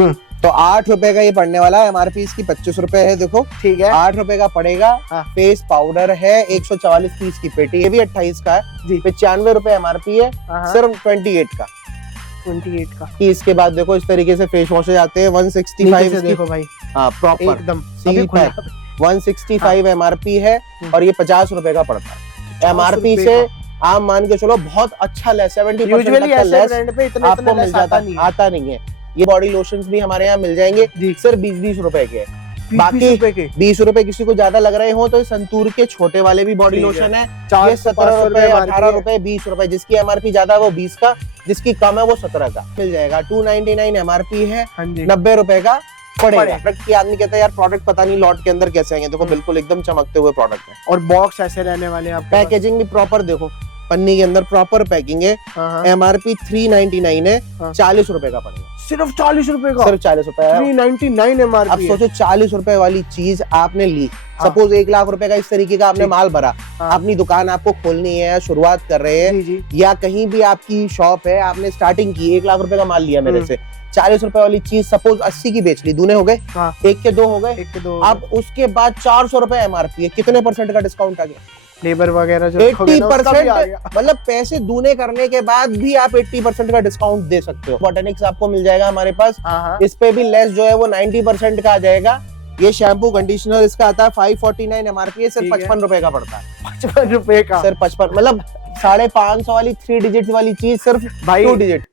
तो 8 रुपए का ये पड़ने वाला है। एमआरपी इसकी 25 रुपए है। देखो ठीक है, 8 रुपए का पड़ेगा। हाँ। फेस पाउडर है 144 पीस की पेटी, ये भी 28 का है जी। 95 रुपए एमआरपी है, हाँ, सिर्फ 28 का। 28 का। इसके बाद देखो इस तरीके से फेस वॉश आते हैं 165 नीचे से इसकी। देखो भाई, हाँ प्रॉपर एकदम सील अभी खुला। पैक 165 एमआरपी है और ये 50 रुपए का पड़ता है। एमआरपी से आप मान के चलो बहुत अच्छा लेस 70% यूजुअली तक का ऐसे लेस ब्रांड पे इतना आपको मिल जाता है, आता नहीं है। ये बॉडी लोशंस भी हमारे यहाँ मिल जाएंगे सिर्फ 20-20 रुपए के। बाकी 20 रुपए किसी को ज्यादा लग रहे हो तो संतूर के छोटे वाले भी बॉडी लोशन है, ये 17 रुपए 18 रुपए 20 रुपए। जिसकी एमआरपी ज्यादा है वो 20 का, जिसकी कम है वो 17 का मिल जाएगा। 299 एमआरपी है, 90 रुपए का पड़ेगा। प्रोडक्ट की आदमी कहता है यार प्रोडक्ट पता नहीं लॉट के अंदर कैसे आएंगे। देखो बिल्कुल एकदम चमकते हुए प्रोडक्ट है और बॉक्स ऐसे रहने वाले हैं आपके। पैकेजिंग भी प्रॉपर देखो, पन्नी के अंदर प्रॉपर पैकिंग है। एमआरपी 399 है, 40 रुपए का पड़ेगा। सिर्फ 40 रुपए का, सिर्फ 40 रुपए है। 399 एमआरपी। अब सोचो 40 रुपए वाली चीज आपने ली, सपोज 1 लाख रुपए का इस तरीके का आपने माल भरा, अपनी दुकान आपको खोलनी है या शुरुआत कर रहे हैं या कहीं भी आपकी शॉप है, आपने स्टार्टिंग की 1 लाख रुपए का माल लिया मेरे से, 40 रुपए वाली चीज सपोज 80 की बेच ली, दूने हो गए, एक के दो हो गए, अब उसके बाद 400 रुपए एमआरपी है, कितने % का डिस्काउंट आ गया? लेबर वगैरह जो 80%, मतलब पैसे दूने करने के बाद भी आप 80% का डिस्काउंट दे सकते हो। बॉटनिक्स आपको मिल जाएगा हमारे पास, इस पे भी लेस जो है वो 90% का आ जाएगा। ये शैम्पू कंडीशनर इसका आता है 549 एमआरपी है, सिर्फ 55 रुपए का पड़ता है। 55 रुपए का, सिर्फ 55, मतलब 550 वाली 3 डिजिट वाली चीज सिर्फ 2 डिजिट।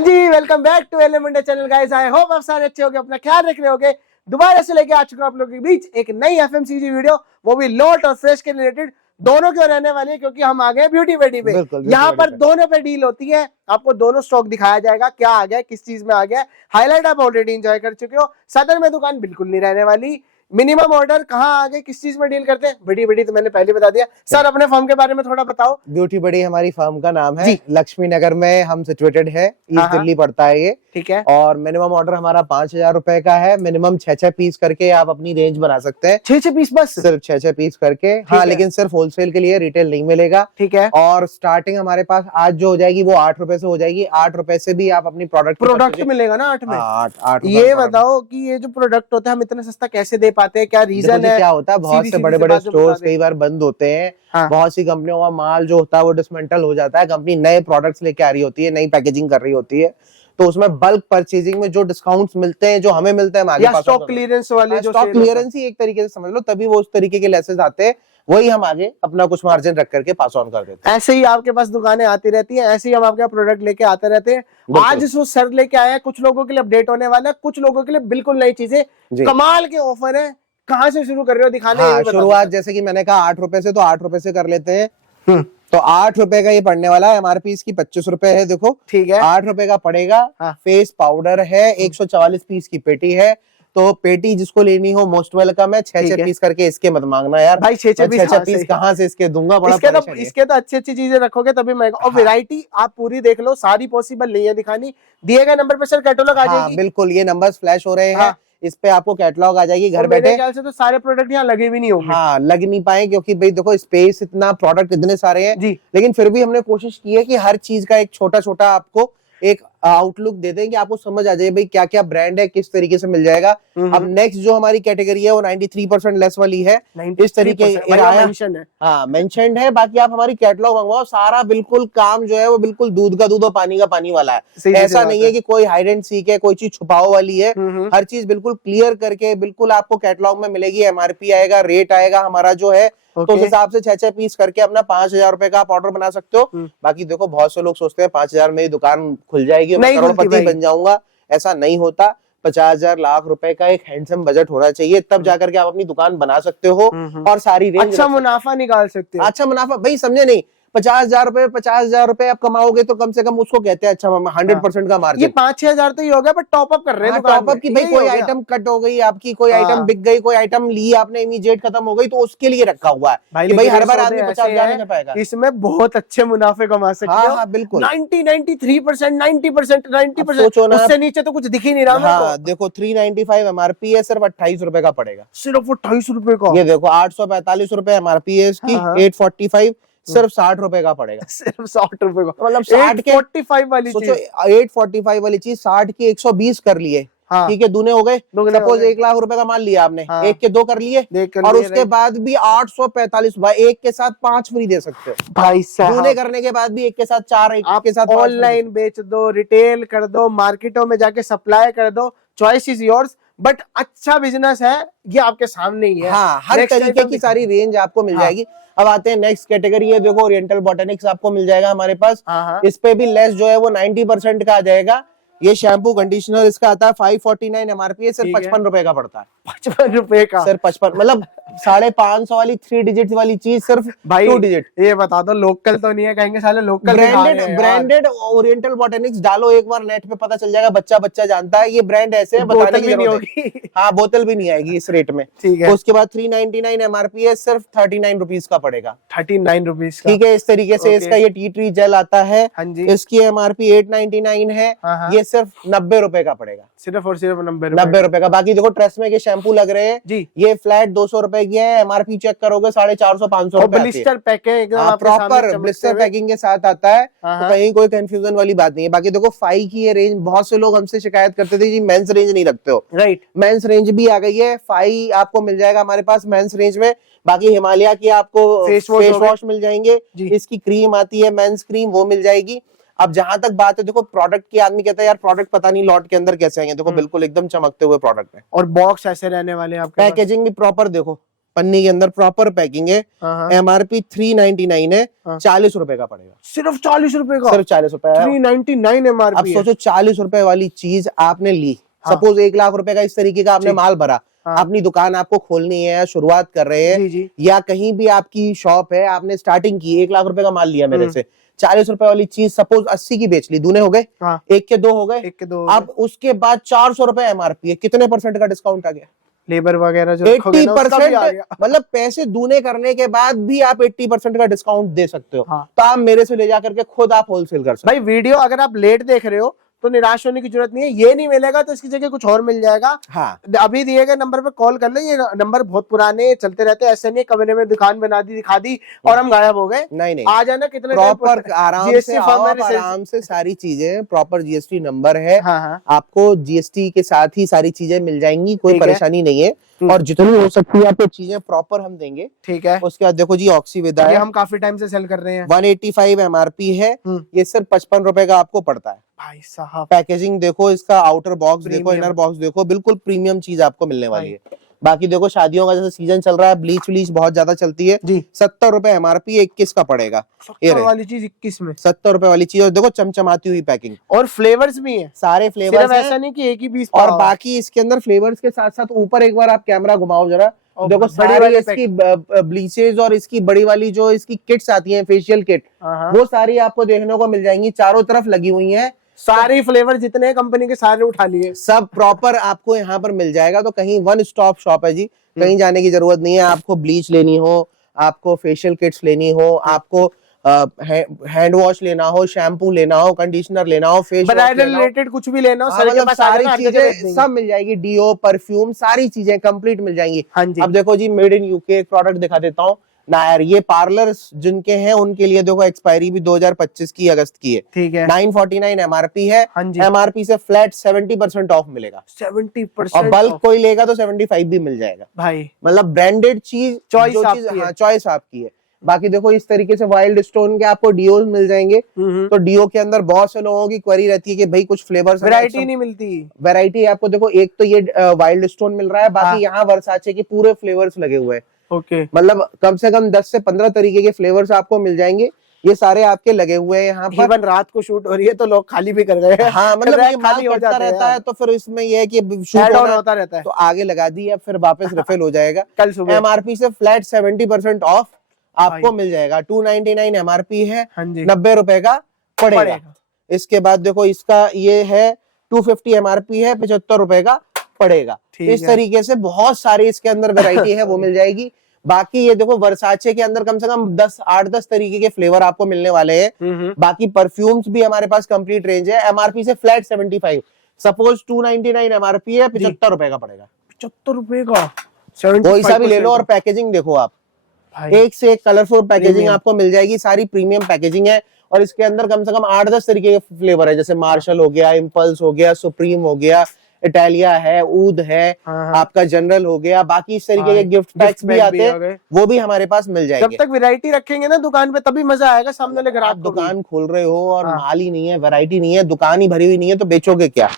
जी welcome back to L Monday channel guys, I hope आप सारे अच्छे होंगे, अपना ख्याल रख रहे होंगे। दोबारा से लेके आ चुका हूं आप लोगों के बीच एक नई एफएमसीजी वीडियो, वो भी लॉट और फ्रेश के रिलेटेड। दोनों क्यों रहने वाली है, क्योंकि हम आ गए ब्यूटी बेटी पे। यहाँ पर दोनों पे डील होती है, आपको दोनों स्टॉक दिखाया जाएगा, क्या आ गया किस चीज में आ गया। हाईलाइट आप ऑलरेडी एंजॉय कर चुके हो। सदर में दुकान बिल्कुल नहीं रहने वाली। मिनिमम ऑर्डर कहाँ आ गए, किस चीज में डील करते हैं, बड़ी बड़ी तो मैंने पहले बता दिया। सर अपने फर्म के बारे में थोड़ा बताओ। ब्यूटी बड़ी हमारी फर्म का नाम है, लक्ष्मी नगर में हम सिचुएटेड है, ईस्ट दिल्ली पड़ता है ये, ठीक है। और मिनिमम ऑर्डर हमारा 5000 रुपए का है। मिनिमम 6-6 पीस करके आप अपनी रेंज बना सकते हैं। 6-6 पीस बस, सिर्फ 6-6 पीस करके, हाँ, लेकिन सिर्फ होलसेल के लिए, रिटेल नहीं मिलेगा, ठीक है। और स्टार्टिंग हमारे पास आज जो हो जाएगी वो 8 रुपए से हो जाएगी। 8 रुपए से भी आप अपनी प्रोडक्ट मिलेगा ना 8 में। 8 ये बताओ कि ये जो प्रोडक्ट होता है हम इतना सस्ता कैसे दे पाते हैं, क्या रीजन है? क्या होता है, बहुत से बड़े बड़े स्टोर्स कई बार बंद होते हैं, बहुत सी कंपनियों का माल जो होता है वो डिसमेंटल हो जाता है, कंपनी नए प्रोडक्ट्स लेके आ रही होती है, नई पैकेजिंग कर रही होती है, तो उसमें बल्क परचेजिंग में जो डिस्काउंट्स मिलते हैं, जो हमें मिलते हैं, स्टॉक क्लियरेंस वाले, जो स्टॉक क्लियरेंस ही एक तरीके से समझ लो, तभी वो उस तरीके के लेसेस आते हैं, वही हम आगे अपना कुछ मार्जिन रख करके पास ऑन कर देते हैं। ऐसे ही आपके पास दुकानें आती रहती हैं, ऐसे ही हम आपके प्रोडक्ट लेके आते रहते हैं। आज जो सर लेके आया है, कुछ लोगों के लिए अपडेट होने वाला है, कुछ लोगों के लिए बिल्कुल नई चीजें, कमाल के ऑफर है। कहाँ से शुरू कर रहे हो दिखाने? शुरुआत जैसे कि मैंने कहा 8 रुपए से, तो 8 रुपए से कर लेते हैं। तो 8 रुपए का ये पड़ने वाला है। एमआरपी इसकी 25 रुपए है। देखो ठीक है, 8 रुपए का पड़ेगा। फेस पाउडर है 144 पीस की पेटी है, तो पेटी जिसको लेनी हो मोस्ट वेलकम है। 6-6 पीस करके इसके मत मांगना यार भाई, 6-6 पीस कहाँ से इसके दूंगा, बड़ा इसके तो अच्छी अच्छी चीजें रखोगे तभी मैं। और वैरायटी आप पूरी देख लो, सारी पॉसिबल नहीं है दिखानी। दिए गए नंबर पे सर कैटलॉग आ जाएगी। बिल्कुल, ये नंबर फ्लैश हो रहे हैं, इस पे आपको कैटलॉग आ जाएगी घर बैठे। मेरे ख्याल से तो सारे प्रोडक्ट यहाँ लगे भी नहीं होंगे। हाँ, लग नहीं पाए क्योंकि भाई देखो स्पेस इतना, प्रोडक्ट इतने सारे हैं जी, लेकिन फिर भी हमने कोशिश की है कि हर चीज का एक छोटा छोटा आपको एक आउटलुक दे दें कि आपको समझ आ जाए भाई क्या क्या ब्रांड है, किस तरीके से मिल जाएगा। अब नेक्स्ट जो हमारी कैटेगरी है वो 93% लेस वाली है, इस तरीके मेंशन्ड है। बाकी आप हमारी कैटलॉग मंगवाओ, सारा बिल्कुल काम जो है वो बिल्कुल दूध का दूध और पानी का पानी वाला है। ऐसा नहीं है कि कोई हाइड एंड सीक है, कोई चीज छुपाओ वाली है। हर चीज बिल्कुल क्लियर करके बिल्कुल आपको कैटलॉग में मिलेगी। एमआरपी आएगा, रेट आएगा हमारा जो है, तो उस हिसाब से 6-6 पीस करके अपना 5000 रुपए का आप ऑर्डर बना सकते हो। बाकी देखो बहुत से लोग सोचते हैं 5000 में ही दुकान खुल जाएगी, मैं करोड़पति बन जाऊंगा, ऐसा नहीं होता। 50,000 लाख रुपए का एक हैंडसम बजट होना चाहिए, तब जाकर के आप अपनी दुकान बना सकते हो और सारी रेंज अच्छा मुनाफा निकाल सकते हो। अच्छा मुनाफा भाई, समझे नहीं, 50,000 रुपए आप कमाओगे तो कम से कम उसको कहते हैं अच्छा 100% का मार्जिन। ये 5-6 हजार तो ही हो गया, पर टॉप अप कर रहे हैं। टॉप अप की भाई, कोई आइटम कट हो गई आपकी, कोई आइटम बिक गई, कोई आइटम ली आपने इमीडिएट खत्म हो गई, तो उसके लिए रखा हुआ है भाई हर बार आदमी 50,000 नहीं कर पाएगा। इसमें बहुत अच्छे मुनाफे कमा सकते हो। हाँ बिल्कुल, 93%, 90%, उससे नीचे तो कुछ दिख ही नहीं रहा। हाँ देखो 395 एमआरपी है, सिर्फ 28 रुपए का पड़ेगा, सिर्फ 28 रुपए का। ये देखो 845 रुपए एमआरपी है इसकी, 845, सिर्फ 60 रुपए का पड़ेगा। सिर्फ 60 रुपए का, मतलब 60 के 845 वाली सोचो, चीज। 845 वाली चीज 60 की 120 कर लिए, हाँ, ठीक है, दूने हो गए। दुगने हो सपोज गए। 1 लाख रुपए का माल लिया आपने, हाँ। एक के 2 कर लिए, देख कर और लिए, उसके राइट। बाद भी 845, भाई एक के साथ 5 फ्री दे सकते हो। भाई दूने साहब, करने के बाद भी एक के साथ 4, एक आप के साथ 5 ऑनलाइन बेच दो, रिटेल कर दो, मार्केटों में जाके सप्लाई कर दो, चॉइस इज योर्स, बट अच्छा बिजनेस है ये आपके सामने ही है। हाँ, हर Next तरीके item की सारी रेंज आपको मिल हाँ। जाएगी। अब आते हैं नेक्स्ट कैटेगरी, है देखो ओरिएंटल बोटेनिक्स आपको मिल जाएगा हमारे पास। हाँ, हाँ। इस पे भी लेस जो है वो 90% का आ जाएगा। ये शैम्पू कंडीशनर इसका आता है 549 एमआरपी है, सिर्फ ठीक है। 55 रुपए का पड़ता है। 55 रुपए का, सिर्फ 55, मतलब 550 वाली 3 डिजिट वाली चीज सिर्फ भाई 2 डिजिट। ये बता दो लोकल तो नहीं है, कहेंगे साले लोकल ब्रांडेड ओरिएंटल बोटेनिक्स डालो एक बार नेट पे, पता चल जाएगा, बच्चा बच्चा जानता है। ये ब्रांड ऐसे है, बताने बोतल की भी नहीं जरूरत है। होगी। हाँ, बोतल भी नहीं आएगी इस रेट में। ठीक है, उसके बाद 399 एमआरपी है, सिर्फ 39 रुपीज का पड़ेगा। 39 रुपीज का। ठीक है, इस तरीके से Okay. इसका ये टी ट्री जेल आता है। हाँ जी। इसकी एमआरपी 899 है, हाँ, हाँ। ये सिर्फ 90 रुपए का पड़ेगा। सिर्फ और सिर्फ 90 90 रुपए का। बाकी देखो ट्रेसमे के शैम्पू लग रहे हैं जी, ये फ्लैट 200 रुपए की है, एमआरपी चेक करोगे 450-500 और रुपए। ब्लिस्टर पैक है एकदम हाँ, आपके सामने प्रॉपर चमकते ब्लिस्टर हुए। पैकिंग के साथ आता है, हाँ, तो हाँ। कहीं कोई कंफ्यूजन वाली बात नहीं है। बाकी देखो फाई की ये रेंज, बहुत से लोग हमसे शिकायत करते थे जी मेंस रेंज नहीं रखते हो, राइट। मेंस रेंज भी आ गई है। फाई आपको मिल जाएगा हमारे पास मेंस रेंज में। बाकी हिमालय की आपको फेस फेस वॉश वॉश मिल जाएंगे, जी। इसकी क्रीम आती है मेंस क्रीम, वो मिल जाएगी। अब जहां तक बात है देखो प्रोडक्ट की, आदमी कहता है यार प्रोडक्ट पता नहीं लॉट के अंदर कैसे आएंगे, देखो बिल्कुल एकदम चमकते हुए प्रोडक्ट है। और बॉक्स ऐसे रहने वाले हैं आपके पास। पैकेजिंग भी प्रॉपर, देखो पन्नी के अंदर प्रॉपर पैकिंग है। हाँ, हाँ। एमआरपी 399 है, हाँ। 40 रुपए का पड़ेगा। सिर्फ 40 रुपए का, सिर्फ 40 रुपए है। 399 अब एमआरपी है। सोचो 40 रुपए वाली चीज आपने ली, हाँ। सपोज 1 लाख रुपए का इस तरीके का आपने जी। माल भरा, हाँ। अपनी दुकान आपको खोलनी है या शुरुआत कर रहे हैं, जी, जी। या कहीं भी आपकी शॉप है, आपने स्टार्टिंग की, 1 लाख रुपए का माल लिया मेरे से, 40 रुपए वाली चीज सपोज 80 की बेच ली, दूने हो गए, हाँ। एक के 2 हो गए, एक के 2। अब उसके बाद 400 रुपए एमआरपी है, कितने परसेंट का डिस्काउंट आ गया? लेबर वगैरह जो 80%। मतलब पैसे दूने करने के बाद भी आप 80% का डिस्काउंट दे सकते हो। हाँ। तो आप मेरे से ले जाकर के खुद आप होलसेल कर सकते भाई वीडियो अगर आप लेट देख रहे हो तो निराश होने की जरूरत नहीं है, ये नहीं मिलेगा तो इसकी जगह कुछ और मिल जाएगा। हो। हाँ, अभी दिए गए नंबर पे कॉल कर ले, ये नंबर बहुत पुराने चलते रहते हैं, ऐसे नहीं कमरे में दुकान बना दी, दिखा दी और हम गायब हो गए। नहीं आ जाना, कितने प्रॉपर आराम GST से आओ, फॉर्म आप में आराम से सारी चीजें, प्रॉपर जीएसटी नंबर है, हाँ, हाँ। आपको जीएसटी के साथ ही सारी चीजें मिल जाएंगी, कोई ठीक है। परेशानी नहीं है। और जितनी हो सकती है आपको चीजें प्रॉपर हम देंगे। ठीक है, उसके बाद देखो जी ऑक्सीविदा ये है, हम काफी टाइम से सेल कर रहे हैं। 185 एमआरपी है, ये सिर्फ 55 रुपए का आपको पड़ता है। भाई साहब, पैकेजिंग देखो, इसका आउटर बॉक्स देखो, प्रीमियम। इनर बॉक्स देखो, बिल्कुल प्रीमियम चीज आपको मिलने वाली है। बाकी देखो शादियों का जैसे सीजन चल रहा है, ब्लीच व्लीच बहुत ज्यादा चलती है जी। 70 रुपए एमआरपी, 21 का पड़ेगा। ये 70 रहे। वाली चीज 21 में, 70 रुपए वाली चीज, और देखो चमचमाती हुई पैकिंग, और फ्लेवर्स भी हैं, सारे सिर्फ फ्लेवर्स ऐसा हैं। नहीं कि एक ही पीस और बाकी इसके अंदर फ्लेवर्स के साथ साथ ऊपर एक बार आप कैमरा घुमाओ जरा, और देखो बड़ी सारी वाली इसकी ब्लीचेज और इसकी बड़ी वाली जो इसकी किट्स आती हैं, फेशियल किट, हाँ। वो सारी आपको देखने को मिल जाएंगी, चारों तरफ लगी हुई हैं। सारी फ्लेवर जितने हैं कंपनी के सारे उठा लिए। सब प्रॉपर आपको यहाँ पर मिल जाएगा। तो कहीं वन स्टॉप शॉप है जी, कहीं जाने की जरूरत नहीं है। आपको ब्लीच लेनी हो, आपको फेशियल किट्स लेनी हो, आपको हैंड वॉश लेना हो, शैम्पू लेना हो, कंडीशनर लेना हो, फेस ब्राइडल रिलेटेड कुछ भी लेना हो, सर के मतलब पास आ सारी जाना, हर जगह भेज चीजें देंगे। सब मिल जाएगी, डीओ परफ्यूम सारी चीजें कंप्लीट मिल जाएंगी। हाँ जी। अब देखो जी मेड इन यूके एक प्रोडक्ट दिखा देता हूँ नायर, ये पार्लर्स जिनके हैं उनके लिए देखो एक्सपायरी भी 2025 की अगस्त की है। ठीक है, 949 एमआरपी है, हाँ जी। एमआरपी से फ्लैट 70% ऑफ मिलेगा, 70% और बल्क कोई लेगा तो 75 भी मिल जाएगा। भाई मतलब ब्रांडेड चीज, Choice जो आपकी चीज, है। हाँ चॉइस आपकी है। बाकी देखो इस तरीके से वाइल्ड स्टोन के आपको डीओ मिल जाएंगे। तो डीओ के अंदर बहुत से लोगों की क्वेरी रहती है कि भाई कुछ फ्लेवर्स, वैरायटी नहीं मिलती। वैरायटी आपको देखो, एक तो ये वाइल्ड स्टोन मिल रहा है, बाकी हाँ। यहाँ वर्साचे के पूरे फ्लेवर्स लगे हुए हैं। ओके, मतलब कम से कम 10 से 15 तरीके के फ्लेवर्स आपको मिल जाएंगे, ये सारे आपके लगे हुए हैं यहाँ पर। इवन रात को शूट हो रही है तो लोग खाली भी कर गए हैं। हाँ, मतलब ये माल खाली हो कटता जाते हैं रहता है, यार। तो फिर इसमें ये है कि Add शूट on होता रहता है। तो आगे लगा दी, अब फिर वापस रिफिल हो जाएगा। कल सुबह एमआरपी से फ्लैट 70% ऑफ आपको मिल जाएगा। 299 एमआरपी है, हाँ जी 90 रुपए का पड़ेगा। इसके बाद देखो इसका ये है 250 एमआरपी है, 75 रुपए का पड़ेगा। ठीक इस है। तरीके से बहुत सारी इसके अंदर वैरायटी है, वो मिल जाएगी। बाकी ये देखो वर्साचे के अंदर कम से कम 8-10 तरीके के फ्लेवर आपको मिलने वाले हैं। बाकी परफ्यूम्स भी हमारे पास कंप्लीट रेंज है, एमआरपी से फ्लैट 75। सपोज 299 एमआरपी है, 75 रुपए का पड़ेगा। 75 रुपए का, कोई सा भी ले लो, और 75% पैकेजिंग देखो आप, एक से एक कलरफुल पैकेजिंग Premium। आपको मिल जाएगी, सारी प्रीमियम पैकेजिंग है। और इसके अंदर कम से कम 8-10 तरीके के फ्लेवर है, जैसे मार्शल हो गया, इम्पल्स हो गया, सुप्रीम हो गया, इटालिया है, ऊद है, आपका जनरल हो गया, बाकी इस तरीके के गिफ्ट पैक्स भी आते हैं, वो भी हमारे पास मिल जाएंगे। जब तक वैरायटी रखेंगे ना दुकान पे तभी मजा आएगा सामने वाले ग्राहक को। दुकान खोल रहे हो और माल ही नहीं है, वैरायटी नहीं है, दुकान ही भरी हुई नहीं है, तो बेचोगे क्या?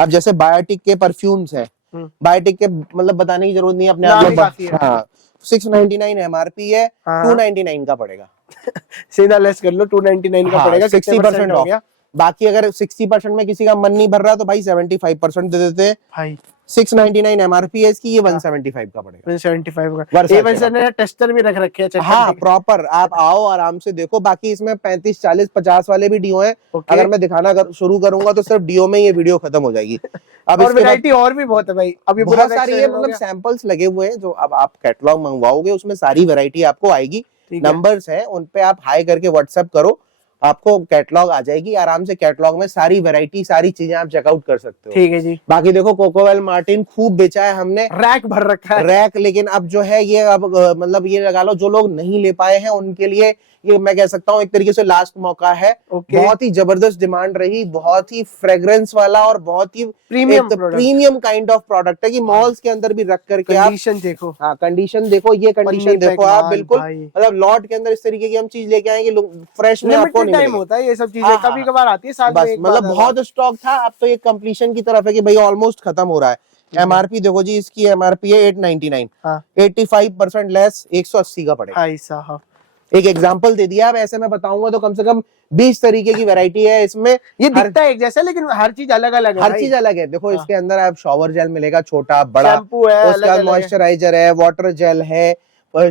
अब जैसे बायोटिक के परफ्यूम्स है, बायोटिक के मतलब बताने की जरूरत नहीं है, अपने आप। हाँ, 699 MRP है, 299 का पड़ेगा। सीधा लेस कर लो, 299 का पड़ेगा, 60% ऑफ। बाकी अगर 60% में किसी का मन नहीं भर रहा तो भाई 75% दे देते हैं भाई। 699 MRP है इसकी, ये 175 का पड़ेगा। 175 का। एवन सर ने टेस्टर भी रख रखे हैं। हाँ, प्रॉपर आप आओ आराम से देखो। बाकी इसमें 35, 40, 50 वाले भी डीओ हैं। अगर मैं दिखाना शुरू करूंगा तो सिर्फ डीओ में ये वीडियो खत्म हो जाएगी। अब और वैरायटी और भी बहुत है भाई, अभी बहुत सारी है, मतलब सैंपल्स लगे हुए हैं, जो अब आप कैटलॉग मंगवाओगे उसमें सारी वैरायटी आपको आएगी। नंबर्स है, उन पे आप हाई करके व्हाट्सएप करो, आपको कैटलॉग आ जाएगी। आराम से कैटलॉग में सारी वैरायटी, सारी चीजें आप चेकआउट कर सकते हो। ठीक है जी। बाकी देखो कोकोवेल मार्टिन खूब बेचा है हमने, रैक भर रखा है रैक। लेकिन अब जो है ये अब मतलब ये लगा लो, जो लोग नहीं ले पाए हैं उनके लिए ये मैं कह सकता हूँ एक तरीके से लास्ट मौका है। बहुत ही जबरदस्त डिमांड रही, बहुत ही फ्रेग्रेंस वाला और बहुत ही प्रीमियम काइंड ऑफ प्रोडक्ट है कि मॉल्स के अंदर भी रख करके आप कंडीशन देखो। हाँ, कंडीशन देखो, ये कंडीशन देखो आप, बिल्कुल मतलब लॉट के अंदर इस तरीके की हम चीज लेके आएंगे, फ्रेश में आपको नहीं टाइम होता है ये सब चीजें, कभी कभार आती है साल में एक बार। मतलब बहुत स्टॉक था, अब तो ये कंप्लीशन की तरफ है कि भाई ऑलमोस्ट खत्म हो रहा है। MRP देखो जी, इसकी MRP है 899, 85% लेस 180 का पड़ेगा। एक एग्जांपल दे दिया। अब ऐसे मैं बताऊंगा तो कम से कम 20 तरीके की वैरायटी है इसमें। ये दिखता है एक जैसा, लेकिन हर चीज अलग अलग है, हर चीज अलग है। देखो इसके अंदर आप शॉवर जेल मिलेगा, छोटा बड़ा, शैम्पू है, उसके बाद मॉइस्चराइजर है, वाटर जेल है,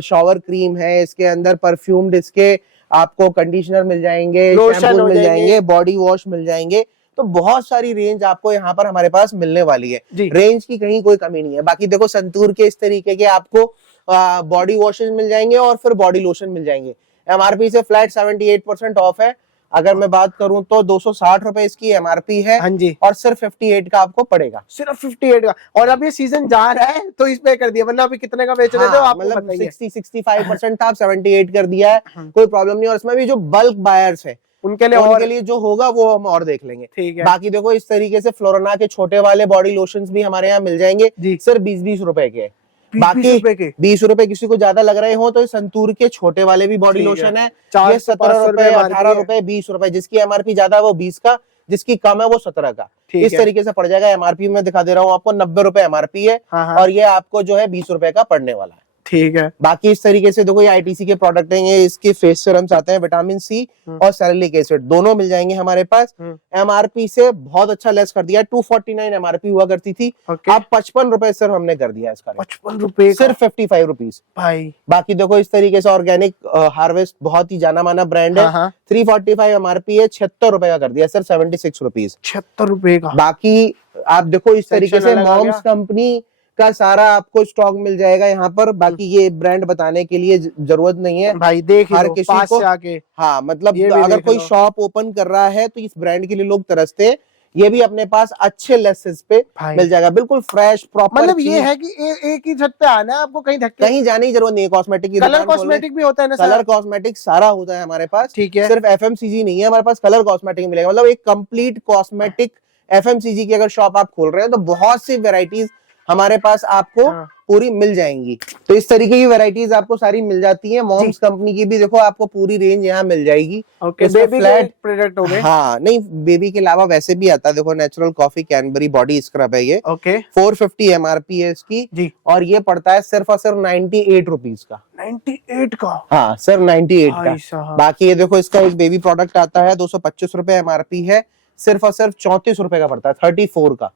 शॉवर क्रीम है, इसके अंदर परफ्यूम्ड इसके आपको कंडीशनर मिल जाएंगे, शैम्पू मिल जाएंगे, बॉडी वॉश मिल जाएंगे। तो बहुत सारी रेंज आपको यहाँ पर हमारे पास मिलने वाली है। रेंज की कहीं कोई कमी नहीं है। बाकी देखो संतूर के इस तरीके के आपको बॉडी वॉशेस मिल जाएंगे और फिर बॉडी लोशन मिल जाएंगे। MRP से फ्लैट 78% ऑफ है। अगर मैं बात करूं तो 260 रुपए इसकी MRP है। हाँ जी। और सिर्फ 58 का आपको पड़ेगा, सिर्फ 58 का। और अब ये सीजन जा रहा है तो इस पे कर दिया, वरना अभी कितने का बेच रहे थे आप? मतलब 60-65% था, आप 78 कर दिया है, कोई प्रॉब्लम नहीं। और इसमें भी जो बल्क बायर्स है उनके लिए जो होगा वो हम और देख लेंगे। ठीक है। बाकी देखो इस तरीके से फ्लोराना के छोटे वाले बॉडी लोशंस भी हमारे यहाँ मिल जाएंगे, सिर्फ 20-20 रुपए के। बाकी 20 रुपए किसी को ज्यादा लग रहे हो तो संतूर के छोटे वाले भी बॉडी लोशन है, ये 17 रुपए, 18 रुपए, 20 रुपए। जिसकी MRP ज्यादा है वो 20 का, जिसकी कम है वो 17 का। इस तरीके से पड़ जाएगा। MRP में दिखा दे रहा हूँ आपको, 90 रुपए MRP है। और ये आपको जो है 20 रुपए का पड़ने वाला है। ठीक है। बाकी इस तरीके से देखो ये ITC के प्रोडक्ट हैं, ये इसके फेस सीरम्स आते हैं, विटामिन C और सैलिसिलिक एसिड दोनों मिल जाएंगे हमारे पास। MRP से बहुत अच्छा लेस कर दिया, 249 MRP हुआ करती थी, अब 55 रुपए सिर्फ हमने कर दिया इसका। 55 रुपए, सिर्फ 55 रुपीज भाई। बाकी देखो इस तरीके से ऑर्गेनिक हार्वेस्ट बहुत ही जाना माना ब्रांड है, 345 MRP है, 76 रुपए का कर दिया, सिर्फ 76 रुपीज, 76 रुपए का। बाकी आप देखो इस तरीके से मॉम्स कंपनी का सारा आपको स्टॉक मिल जाएगा यहाँ पर। बाकी ये ब्रांड बताने के लिए जरूरत नहीं है भाई, देख हर किसी पास को से आके। हाँ, मतलब अगर कोई शॉप ओपन कर रहा है तो इस ब्रांड के लिए लोग तरसते हैं। ये भी अपने पास अच्छे लेसेस पे मिल जाएगा, बिल्कुल फ्रेश प्रॉपर। मतलब ये है कि एक ही छत पे आना है, आपको कहीं जाने की जरूरत नहीं है। कॉस्मेटिक की कलर कॉस्मेटिक भी होता है ना, कलर कॉस्मेटिक सारा होता है हमारे पास। ठीक है, सिर्फ FMCG नहीं है हमारे पास, कलर कॉस्मेटिक मिलेगा। मतलब एक कंप्लीट कॉस्मेटिक FMCG की अगर शॉप आप खोल रहे हैं तो बहुत सी वेराइटीज हमारे पास आपको पूरी मिल जाएंगी। तो इस तरीके की वैरायटीज आपको सारी मिल जाती हैं। मॉम्स कंपनी की भी देखो आपको पूरी रेंज यहाँ मिल जाएगी। बेबी फ्लैट प्रोडक्ट हो गए। हाँ, नहीं बेबी के अलावा वैसे भी आता है। देखो नेचुरल कॉफी कैनबरी बॉडी स्क्रब है ये, 450 MRP है इसकी जी। और ये पड़ता है सिर्फ और सिर्फ 98 रुपीज का। 98 का? हाँ, सिर्फ 98 का। बाकी ये देखो इसका एक बेबी प्रोडक्ट आता है, 225 रुपए MRP है, सिर्फ और सिर्फ 34 रुपए का पड़ता है, 34 का।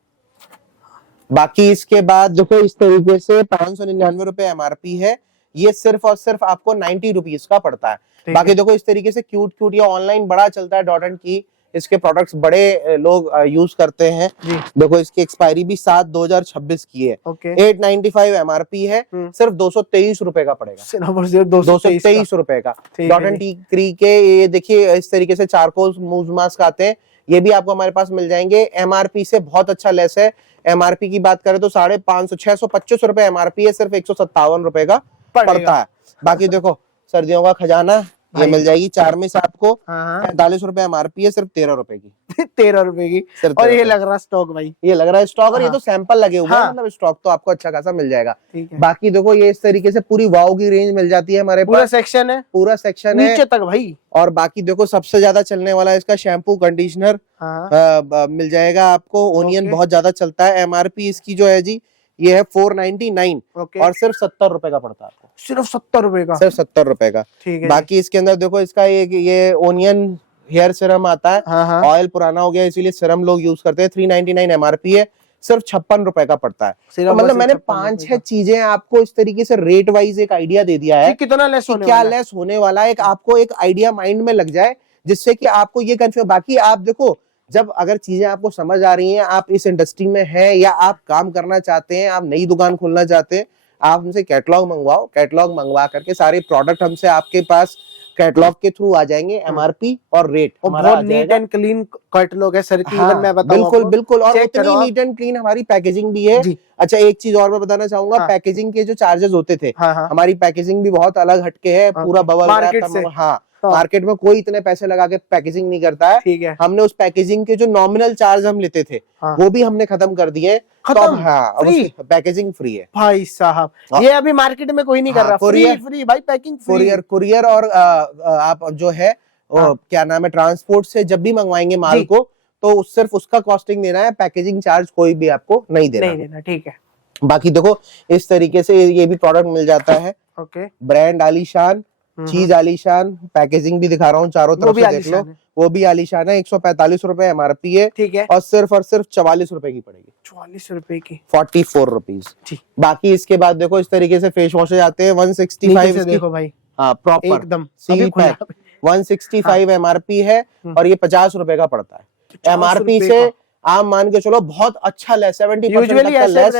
बाकी इसके बाद देखो इस तरीके से 599 रुपए MRP है, ये सिर्फ और सिर्फ आपको 90 रुपीज का पड़ता है। बाकी देखो इस तरीके से क्यूट क्यूट, ये ऑनलाइन बड़ा चलता है डॉट एंड की, इसके प्रोडक्ट्स बड़े लोग यूज करते हैं। देखो इसकी एक्सपायरी भी 7/2026 की है। 895 MRP है, सिर्फ 223 रुपए का पड़ेगा, 223 रुपए का। डॉट एंड टी के ये देखिए इस तरीके से चारकोल मूव मास्क आते हैं, ये भी आपको हमारे पास मिल जाएंगे। MRP से बहुत अच्छा लेस है। MRP की बात करें तो 550, 625 रुपए MRP है, सिर्फ 157 रुपए का पड़ता है। बाकी देखो सर्दियों का खजाना ये भाई। मिल जाएगी 4 में से आपको हाँ 45 रुपए MRP है, सिर्फ 13 रुपए की। 13 रुपए की। सिर्फ और 13 ये रुपए। लग रहा स्टॉक भाई। ये लग रहा है स्टॉक, और ये हाँ। तो सैंपल लगे हुए हैं, हाँ। मतलब स्टॉक तो आपको अच्छा खासा मिल जाएगा। ठीक है। बाकी देखो ये इस तरीके से पूरी वाव की रेंज मिल जाती है हमारे पूरा पास, सेक्शन है, पूरा सेक्शन है नीचे तक भाई। और बाकी देखो सबसे ज्यादा चलने वाला इसका शैम्पू कंडीशनर हाँ मिल जाएगा आपको। Onion okay. बहुत ज्यादा चलता है। MRP इसकी जो है जी ये है 499 ओके। और सिर्फ 70 रुपए का पड़ता है आपको, सिर्फ 70 रुपए का। सिर्फ 70 रुपए का। ठीक है। बाकी इसके अंदर देखो इसका ये ओनियन हेयर सीरम आता है। हाँ ऑयल पुराना हो गया इसीलिए सीरम लोग यूज करते हैं। 399 MRP है, सिर्फ 56 रुपए का पड़ता है। तो मतलब मैंने 5-6 चीजें आपको इस तरीके से रेट वाइज एक आइडिया दे दिया है कितना लेस होने क्या वाला है। लेस होने वाला है, एक आपको एक आइडिया माइंड में लग जाए जिससे कि आपको ये कंफ्यूज। बाकी आप देखो जब अगर चीजें आपको समझ आ रही हैं, आप इस इंडस्ट्री में हैं या आप काम करना चाहते हैं, आप नई दुकान खोलना चाहते हैं, आप हमसे कैटलॉग मंगवाओ। कैटलॉग मंगवा करके सारे प्रोडक्ट हमसे आपके पास कैटलॉग के थ्रू आ जाएंगे। MRP और रेट हमारा आ बहुत नीट जाएगा। एंड क्लीन कैटलॉग है सर की। हाँ, इवन मैं बताऊं बिल्कुल आपको, बिल्कुल, और चेक उतनी करो आप। नीट एंड क्लीन हमारी पैकेजिंग भी है जी। अच्छा एक चीज और मैं बताना चाहूंगा, हाँ। पैकेजिंग के जो चार्जेस होते थे, हाँ हमारी पैकेजिंग भी बहुत अलग हटके है। हाँ। पूरा बबल मार्केट रैप से। हाँ, मार्केट में कोई इतने पैसे लगा के पैकेजिंग नहीं करता है। ठीक है। हमने उस पैकेजिंग के जो नॉमिनल चार्ज हम लेते थे हाँ। वो भी हमने खत्म कर दिए। तो अब हाँ, अब उसकी पैकेजिंग फ्री है भाई साहब। हाँ। ये अभी मार्केट में कोई नहीं कर रहा। courier- फ्री भाई, पैकिंग फ्री। कुरियर और आप जो है हाँ। क्या नाम है ट्रांसपोर्ट से जब भी मंगवाएंगे माल को तो सिर्फ उसका कॉस्टिंग देना है, पैकेजिंग चार्ज कोई भी आपको नहीं देना। ठीक है। बाकी देखो इस तरीके से ये भी प्रोडक्ट मिल जाता है। ओके। ब्रांड आलीशान, चीज आलीशान, पैकेजिंग भी दिखा रहा हूँ चारों तरफ से देख लो, वो भी आलीशान है। 145 रुपए MRP है। ठीक है। और सिर्फ 44 रुपए की पड़ेगी। 44 रुपए की। 44 रुपीज। जी। बाकी इसके बाद देखो इस तरीके से फेस वॉश आते हैं 165 देखो भाई, हाँ प्रॉपर एकदम सील पैक 165 MRP है और ये 50 रुपए का पड़ता है। MRP से आप मान के चलो बहुत अच्छा लेस 70% तक का लेस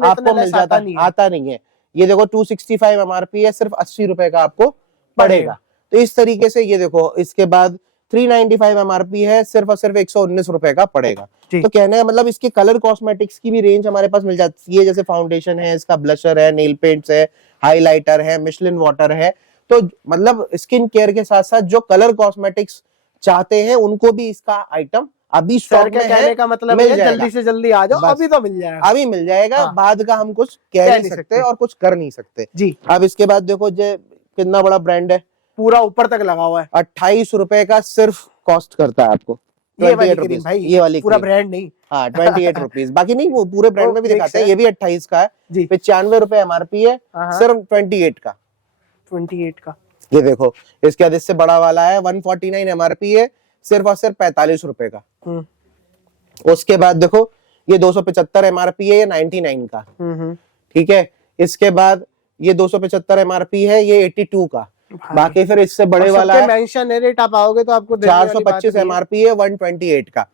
आपको मिल जाता है, आता नहीं है। ये देखो 265 MRP है, सिर्फ 80 रुपए का आपको पड़ेगा। तो इस तरीके से ये देखो इसके बाद 395 MRP है, सिर्फ और सिर्फ 119 रुपए का पड़ेगा। तो कहने का मतलब इसके कलर कॉस्मेटिक्स की भी रेंज हमारे पास मिल जाती है, जैसे फाउंडेशन है, इसका ब्लशर है, नेल पेंट्स है, हाइलाइटर है, मिशलिन वाटर है। तो मतलब स्किन केयर के साथ साथ जो कलर कॉस्मेटिक्स चाहते हैं उनको भी इसका आइटम अभी स्टॉक में है। का मतलब है जल्दी से जल्दी आ जाओ, अभी तो मिल जाएगा। अभी मिल जाएगा, बाद का हम कुछ कह नहीं सकते और कुछ कर नहीं सकते जी। अब इसके बाद देखो जो कितना बड़ा ब्रांड है, पूरा ऊपर तक लगा हुआ है। 28 रुपए का सिर्फ कॉस्ट करता है आपको। ये वाली भाई, ये वाली पूरा ब्रांड नहीं। हाँ 28 रुपीज। बाकी नहीं वो पूरे ब्रांड में भी दिखाते हैं। ये भी 28 का है, 95 रुपए MRP है, सिर्फ 28 का। 28 का ये देखो इसके बाद इससे बड़ा वाला है 149 MRP है, सिर्फ और सिर्फ 45 रुपए का। उसके बाद देखो ये 275 MRP है, ये 99 का। ठीक है। इसके बाद ये 275 MRP है, ये 82 का। बाकी फिर इससे बड़े वाला है मेंशन है रेट, आप आओगे तो आपको 425 MRP है, 128 का।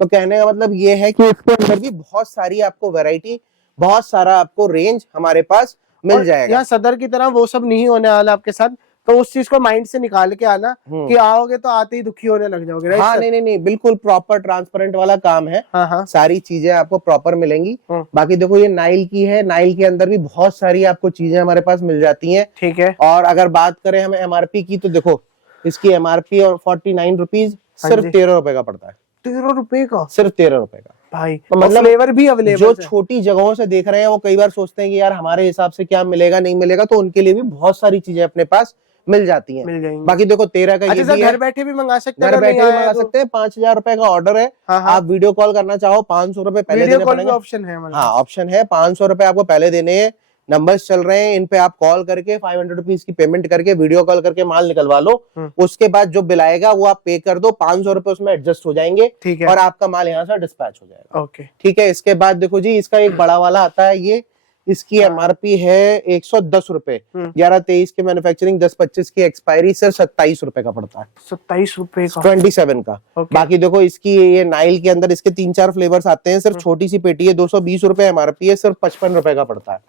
तो कहने का मतलब ये है कि इसके अंदर भी बहुत सारी आपको वैरायटी, बहुत सारा आपको रेंज हमारे पास मिल जाएगा। यहाँ सदर की तरह वो सब नहीं होने वाला आपके साथ, तो उस चीज को माइंड से निकाल के आना कि आओगे तो आते ही दुखी होने लग जाओगे। राइट? हाँ नहीं बिल्कुल प्रॉपर ट्रांसपेरेंट वाला काम है। सारी चीजें आपको प्रॉपर मिलेंगी। बाकी देखो ये नाइल की है, नाइल के अंदर भी बहुत सारी आपको चीजें हमारे पास मिल जाती हैं। ठीक है। और अगर बात करें हम MRP की तो देखो इसकी MRP और 49 रुपीज सिर्फ 13 रुपए का पड़ता है। 13 रुपए का, सिर्फ 13 रुपए का भाई। तो मतलब फ्लेवर भी अवेलेबल। जो छोटी जगहों से देख रहे हैं वो कई बार सोचते हैं कि यार हमारे हिसाब से क्या मिलेगा नहीं मिलेगा, तो उनके लिए भी बहुत सारी चीजें अपने पास मिल जाती हैं। बाकी देखो 13 का ये भी है, घर बैठे भी मंगा सकते हैं। घर बैठे भी मंगा सकते हैं। 5000 रुपए का ऑर्डर है। आप वीडियो कॉल करना चाहो 500 रुपए पहले देने पड़ेंगे। ऑप्शन है। हाँ ऑप्शन है, 500 रुपए आपको पहले देने हैं। नंबर्स चल रहे हैं, इन पे आप कॉल करके 500 रुपीज की पेमेंट करके वीडियो कॉल करके माल निकलवा लो। उसके बाद जो बिल आएगा वो आप पे कर दो, 500 रुपए उसमें एडजस्ट हो जाएंगे। ठीक है। और आपका माल यहाँ से डिस्पैच हो जाएगा। ओके ठीक है। इसके बाद देखो जी इसका एक बड़ा वाला आता है, ये इसकी MRP है 110 रुपए, 11-23 के मैन्युफैक्चरिंग, 10-25 की एक्सपायरी, सिर्फ 27 रुपए का पड़ता है। 27 रुपए का, 27 का। बाकी देखो इसकी ये नाइल के अंदर इसके 3-4 फ्लेवर्स आते हैं। सिर्फ छोटी सी पेटी है, 220 रुपए MRP है, सिर्फ 55 रुपए का पड़ता है।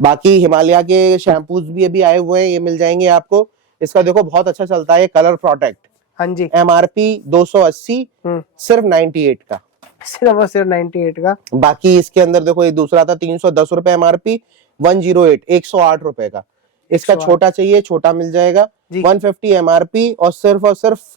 बाकी हिमालय के शैम्पूज भी अभी आए हुए हैं, ये मिल जाएंगे आपको। इसका देखो बहुत अच्छा चलता है कलर प्रोटेक्ट। हाँ जी। MRP 280, सिर्फ 98 का। सिर्फ 98 का। बाकी इसके अंदर देखो एक दूसरा था 310 रुपए MRP, 108, 108 रुपए का। इसका छोटा चाहिए छोटा मिल जाएगा, 150 MRP और सिर्फ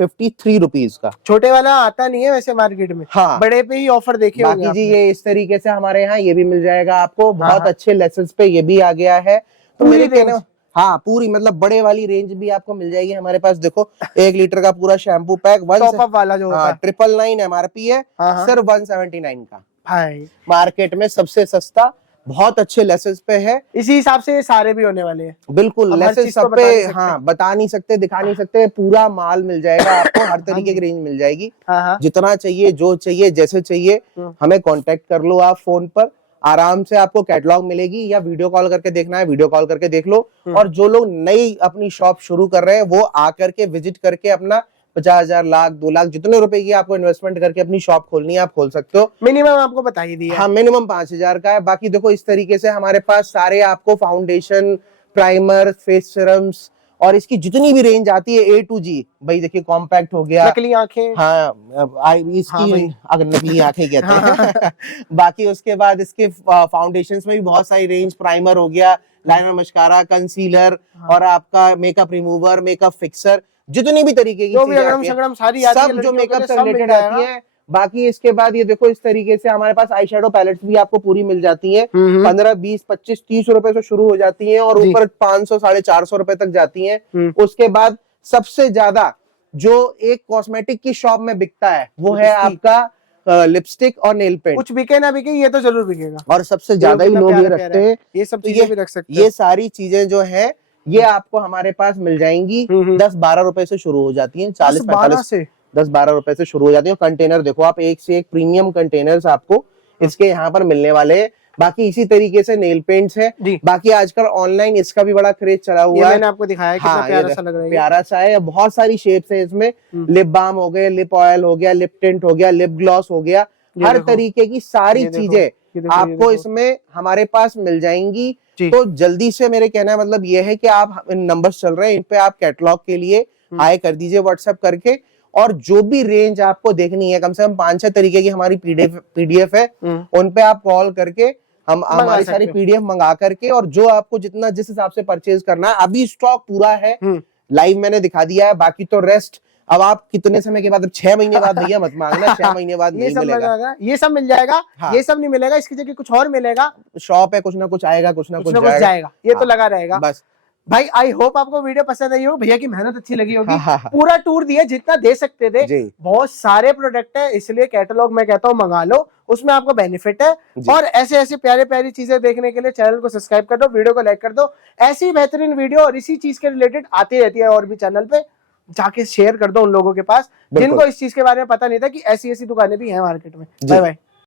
53 रुपीज का। छोटे वाला आता नहीं है वैसे मार्केट में, हाँ, बड़े पे ही ऑफर देखे होंगे बाकी जी ये इस तरीके से हमारे यहाँ ये भी मिल जाएगा आपको, बहुत अच्छे लेसेस पे ये भी आ गया है। तो मेरे कहने, हाँ पूरी मतलब बड़े वाली रेंज भी आपको मिल जाएगी हमारे पास। देखो 1 लीटर का पूरा शैम्पू पैक, टॉप अप वाला जो होता है 999 MRP है, सिर्फ 179 का। भाई मार्केट में सबसे सस्ता, बहुत अच्छे लेसेस पे है। इसी हिसाब से ये सारे भी होने वाले हैं। बिल्कुल लेसेस सब पे, हाँ बता नहीं सकते, दिखा नहीं सकते, पूरा माल मिल जाएगा आपको, हर तरीके की रेंज मिल जाएगी। जितना चाहिए, जो चाहिए, जैसे चाहिए, हमें कांटेक्ट कर लो आप फोन पर, आराम से आपको कैटलॉग मिलेगी, या वीडियो कॉल करके देखना है वीडियो कॉल करके देख लो। और जो लोग नई अपनी शॉप शुरू कर रहे हैं वो आकर के विजिट करके अपना 50,000, लाख, 2 लाख, जितने रुपए की आपको इन्वेस्टमेंट करके अपनी शॉप खोलनी है आप खोल सकते हो। मिनिमम आपको बता ही दिया। हाँ मिनिमम 5,000 का है। बाकी देखो इस तरीके से हमारे पास सारे आपको फाउंडेशन, प्राइमर, फेस सीरम्स और इसकी जितनी भी रेंज आती है A to G, भाई देखिए कॉम्पैक्ट हो गया, नकली आंखें, हाँ इसकी अगर नकली आंखें कहते हैं बाकी उसके बाद इसके फाउंडेशंस में भी बहुत सारी रेंज, प्राइमर हो गया, लाइनर, मस्कारा, कंसीलर और आपका मेकअप रिमूवर, मेकअप फिक्सर, जितनी भी तरीके की चीजें आती हैं, सारी सब जो मेकअप से रिलेटेड आती है। बाकी इसके बाद ये देखो इस तरीके से हमारे पास आई शेडो पैलेट्स भी आपको पूरी मिल जाती हैं, 15, 20, 25, 30 रुपए से शुरू हो जाती हैं और ऊपर 500, 450 रुपए तक जाती हैं। उसके बाद सबसे ज्यादा जो एक कॉस्मेटिक की शॉप में बिकता है वो है आपका लिपस्टिक और नेल पेंट। कुछ बिके ना बिके ये तो जरूर बिकेगा, और सबसे ज्यादा ही लोग ये रखते हैं, ये सब चीजें भी रख सकते हैं। ये सारी चीजें जो है ये आपको हमारे पास मिल जाएंगी 10-12 रुपए से शुरू हो जाती हैं, 40-45 से 10-12 रुपए से शुरू हो जाती है। कंटेनर देखो आप, एक से एक प्रीमियम कंटेनर्स आपको इसके यहाँ पर मिलने वाले हैं। बाकी इसी तरीके से नेल पेंट्स है। बाकी आजकल ऑनलाइन इसका भी बड़ा क्रेज चला हुआ है, मैंने आपको दिखाया कितना प्यारा सा लग रहा है, प्यारा सा है। बहुत सारी शेप्स है इसमें, लिप बाम हो गए, लिप ऑयल हो गया, लिप टिंट हो गया, लिप ग्लॉस हो गया, हर तरीके की सारी चीजें आपको इसमें हमारे पास मिल जाएंगी। तो जल्दी से मेरे कहना है मतलब ये है कि आप इन नंबर्स चल रहे हैं, इन पे आप कैटलॉग के लिए हाई कर दीजिए व्हाट्सएप करके, और जो भी रेंज आपको देखनी है, कम से कम 5-6 तरीके की हमारी पीडीएफ है, उन पे आप कॉल करके हम हमारी सारी पीडीएफ मंगा करके, और जो आपको जितना जिस हिसाब से परचेज करना है, अभी स्टॉक पूरा है, लाइव मैंने दिखा दिया है, बाकी तो रेस्ट अब आप कितने समय के बाद, 6 महीने बाद भैया मत मांगना, 6 महीने बाद नहीं मिलेगा, ये सब मिल जाएगा। हाँ। ये सब नहीं मिलेगा, इसकी जगह कुछ और मिलेगा। शॉप है, कुछ ना कुछ आएगा, कुछ ना कुछ जाएगा, ये तो लगा रहेगा बस। भाई आई होप आपको वीडियो पसंद आई हो, भैया की मेहनत अच्छी लगी होगी। पूरा टूर दिया जितना दे सकते थे, बहुत सारे प्रोडक्ट है, इसलिए कैटलॉग मैं कहता हूँ मंगा लो, उसमें आपको बेनिफिट है। और ऐसे ऐसे प्यारे प्यारी चीजें देखने के लिए चैनल को सब्सक्राइब कर दो, वीडियो को लाइक कर दो। ऐसी बेहतरीन वीडियो और इसी चीज के रिलेटेड आती रहती है और भी चैनल पे, जाके शेयर कर दो उन लोगों के पास जिनको इस चीज के बारे में पता नहीं था कि ऐसी ऐसी दुकानें भी हैं मार्केट में। Bye bye.